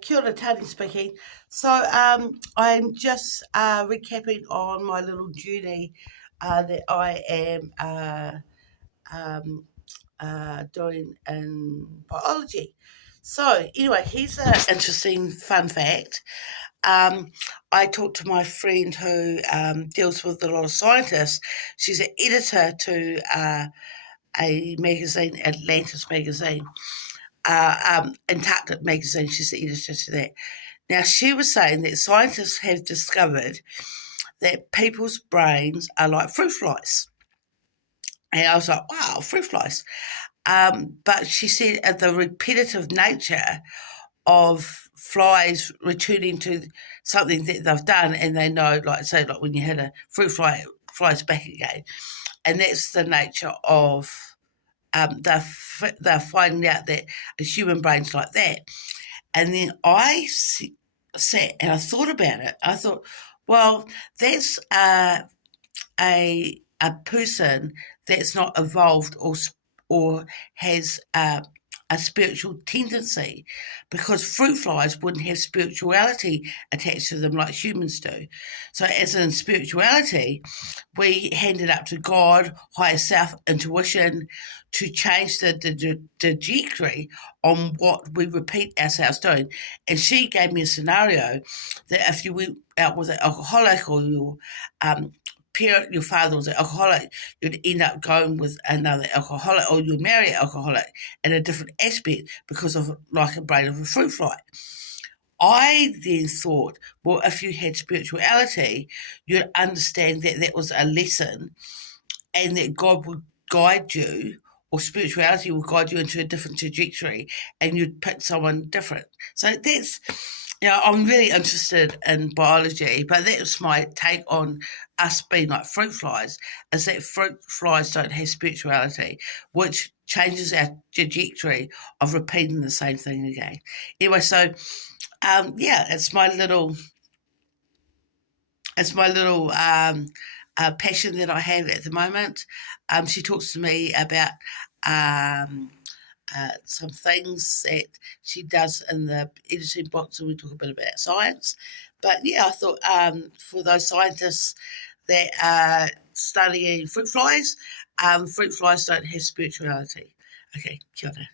Kia ora, Tony speaking. So I'm just recapping on my little journey that I am um, doing in biology. So anyway, here's an interesting fun fact. Um, I talked to my friend who deals with a lot of scientists. She's an editor to a magazine, Atlantis magazine, Antarctic magazine. She's the editor to that. Now, she was saying that scientists have discovered that people's brains are like fruit flies. And I was like, wow, fruit flies. But she said the repetitive nature of flies returning to something that they've done, and they know, like, say, like when you hit a fruit fly, it flies back again. And that's the nature of, they're finding out that a human brain's like that. And then sat and I thought about it. I thought, well, that's a person that's not evolved or has a spiritual tendency, because fruit flies wouldn't have spirituality attached to them like humans do. So, as in spirituality, we hand it up to God, higher self, intuition to change the trajectory on what we repeat ourselves doing. And she gave me a scenario that if you went out with an alcoholic, or your father was an alcoholic, you'd end up going with another alcoholic, or you'd marry an alcoholic in a different aspect because of, like, a brain of a fruit fly. I then thought, well, if you had spirituality, you'd understand that that was a lesson, and that God would guide you, or spirituality will guide you into a different trajectory, and you'd pick someone different. So that's, I'm really interested in biology, but that was my take on us being like fruit flies, is that fruit flies don't have spirituality, which changes our trajectory of repeating the same thing again. Anyway, so yeah, it's my little passion that I have at the moment. She talks to me about some things that she does in the editing box, and we talk a bit about science. But yeah, I thought for those scientists that are studying fruit flies don't have spirituality. Okay, kia ora.